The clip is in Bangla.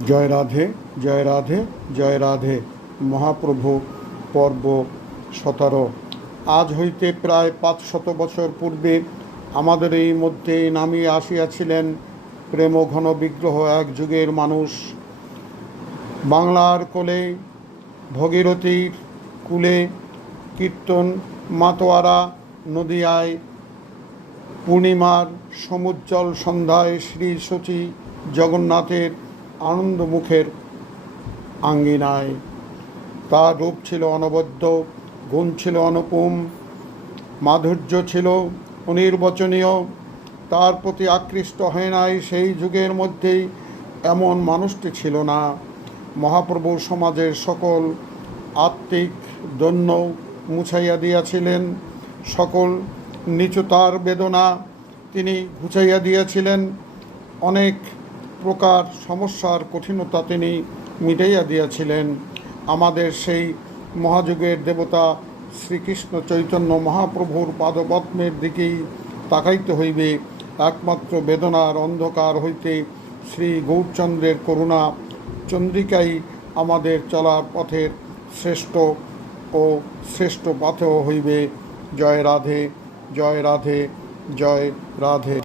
জয় রাধে, জয় রাধে, জয় রাধে। মহাপ্রভু পর্ব 17। আজ হইতে প্রায় 500 বছর পূর্বে আমাদের এই মধ্যে নামিয়ে আসিয়াছিলেন প্রেমঘন বিগ্রহ এক যুগের মানুষ। বাংলার কোলে ভগীরথীর কূলে কীর্তন মাতোয়ারা নদিয়ায় পূর্ণিমার সমুজ্জ্বল সন্ধ্যায় শ্রী শচী জগন্নাথের আনন্দমুখের আঙ্গিনায়। তার রূপ ছিল অনবদ্য, গুণ ছিল অনুপম, মাধুর্য ছিল অনির্বচনীয়। তার প্রতি আকৃষ্ট হয় নাই সেই যুগের মধ্যেই এমন মানুষটি ছিল না। মহাপ্রভু সমাজের সকল আত্মিক দৈন্য মুছাইয়া দিয়াছিলেন, সকল নিচুতার বেদনা তিনি ঘুচাইয়া দিয়াছিলেন, অনেক প্রকার সমস্যার কঠিনতা তিনি মিটাইয়া দিয়াছিলেন। আমাদের সেই মহাযুগের দেবতা শ্রীকৃষ্ণ চৈতন্য মহাপ্রভুর পাদপদ্মের দিকেই তাকাইতে হইবে। একমাত্র বেদনার অন্ধকার হইতে শ্রী গৌরচন্দ্রের করুণা চন্দ্রিকাই আমাদের চলার পথের শ্রেষ্ঠ পথেও হইবে। জয় রাধে, জয় রাধে, জয় রাধে।